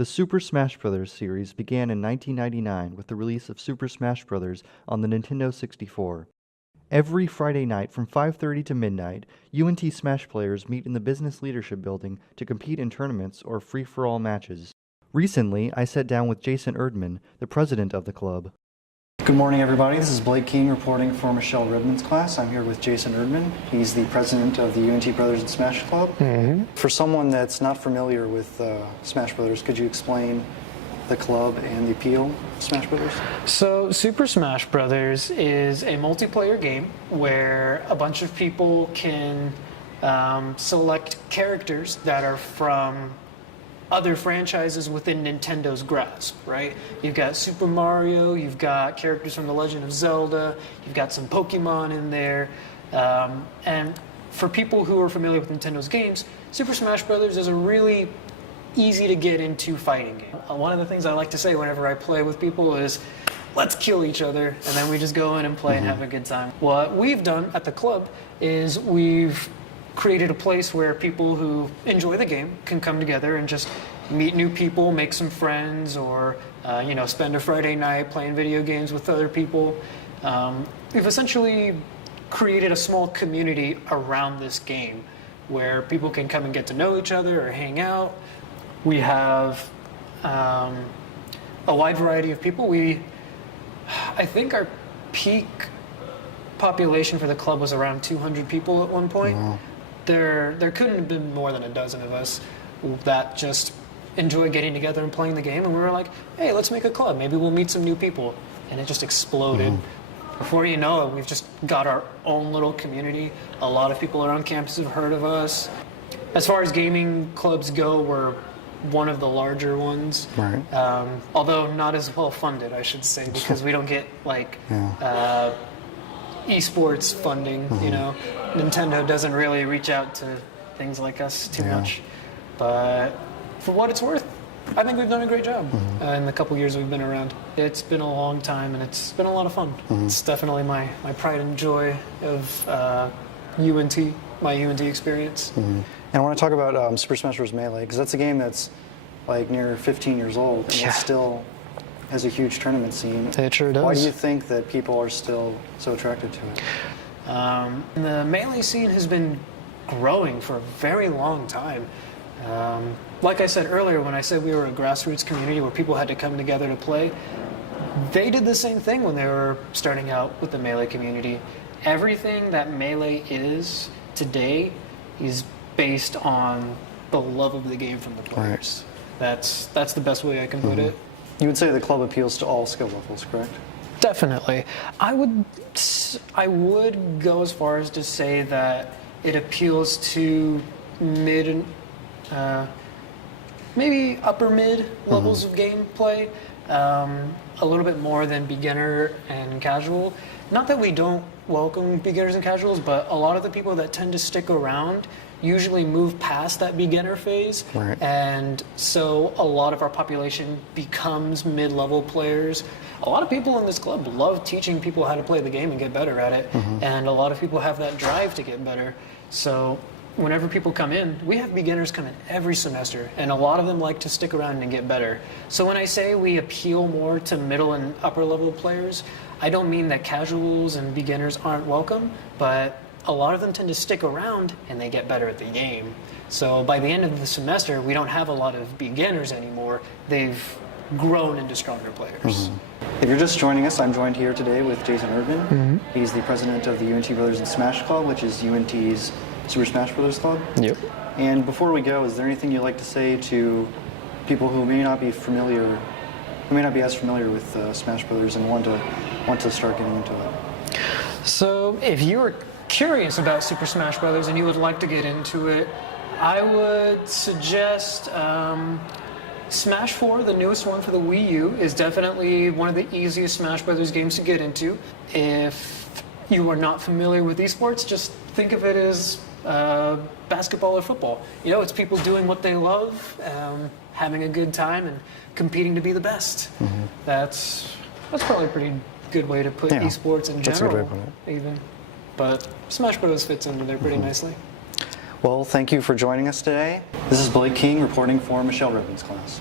The Super Smash Bros. Series began in 1999 with the release of Super Smash Bros. On the Nintendo 64. Every Friday night from 5:30 to midnight, UNT Smash players meet in the Business Leadership Building to compete in tournaments or free-for-all matches. Recently, I sat down with Jason Erdman, the president of the club. Good morning, everybody. This is Blake Keene reporting for Michelle Redmond's class. I'm here with Jason Erdman. He's the president of the UNT Brothers in Smash Club. For someone that's not familiar with Smash Brothers, could you explain the club and the appeal of Smash Brothers? So Super Smash Brothers is a multiplayer game where a bunch of people can select characters that are from other franchises within Nintendo's grasp, right? You've got Super Mario, you've got characters from The Legend of Zelda, you've got some Pokemon in there, and for people who are familiar with Nintendo's games, Super Smash Brothers is a really easy to get into fighting game. One of the things I like to say whenever I play with people is, let's kill each other, and then we just go in and play and have a good time. What we've done at the club is we've created a place where people who enjoy the game can come together and just meet new people, make some friends, or spend a Friday night playing video games with other people. We've essentially created a small community around this game where people can come and get to know each other or hang out. We have a wide variety of people. I think our peak population for the club was around 200 people at one point. Wow. There couldn't have been more than a dozen of us that just enjoy getting together and playing the game, and we were like, hey, let's make a club. Maybe we'll meet some new people. And it just exploded. Before you know it, we've just got our own little community. A lot of people around campus have heard of us. As far as gaming clubs go, we're one of the larger ones. Right. Although not as well funded, I should say, because we don't get esports funding, Nintendo doesn't really reach out to things like us too much. But for what it's worth, I think we've done a great job in the couple years we've been around. It's been a long time and it's been a lot of fun. It's definitely my pride and joy of UNT, my UNT experience. And I want to talk about Super Smash Bros. Melee, because that's a game that's like near 15 years old and it still has a huge tournament scene. It sure does. Why do you think that people are still so attracted to it? The Melee scene has been growing for a very long time. Like I said earlier, when I said we were a grassroots community where people had to come together to play, they did the same thing when they were starting out with the Melee community. Everything that Melee is today is based on the love of the game from the players. Right. That's the best way I can put it. You would say the club appeals to all skill levels, correct? Definitely. I would go as far as to say that it appeals to mid, maybe upper mid levels of gameplay, a little bit more than beginner and casual. Not that we don't welcome beginners and casuals, but a lot of the people that tend to stick around usually move past that beginner phase, and so a lot of our population becomes mid-level players. A lot of people in this club love teaching people how to play the game and get better at it, and a lot of people have that drive to get better. So whenever people come in, we have beginners come in every semester, and a lot of them like to stick around and get better. So when I say we appeal more to middle and upper level players, I don't mean that casuals and beginners aren't welcome, but a lot of them tend to stick around and they get better at the game. So by the end of the semester, we don't have a lot of beginners anymore. They've grown into stronger players. If you're just joining us, I'm joined here today with Jason Erdman. He's the president of the UNT Brothers in Smash Club, which is UNT's Super Smash Brothers Club. Yep. And before we go, is there anything you'd like to say to people who may not be as familiar with Smash Brothers and want to start getting into it? So if you're curious about Super Smash Brothers and you would like to get into it, I would suggest Smash 4, the newest one for the Wii U, is definitely one of the easiest Smash Brothers games to get into. If you are not familiar with esports, just think of it as basketball or football. It's people doing what they love, having a good time, and competing to be the best. That's probably a pretty good way to put esports in general. That's a good way to put it. Even. But Smash Bros. Fits into there pretty nicely. Well, thank you for joining us today. This is Blake King reporting for Michelle Redmond's class.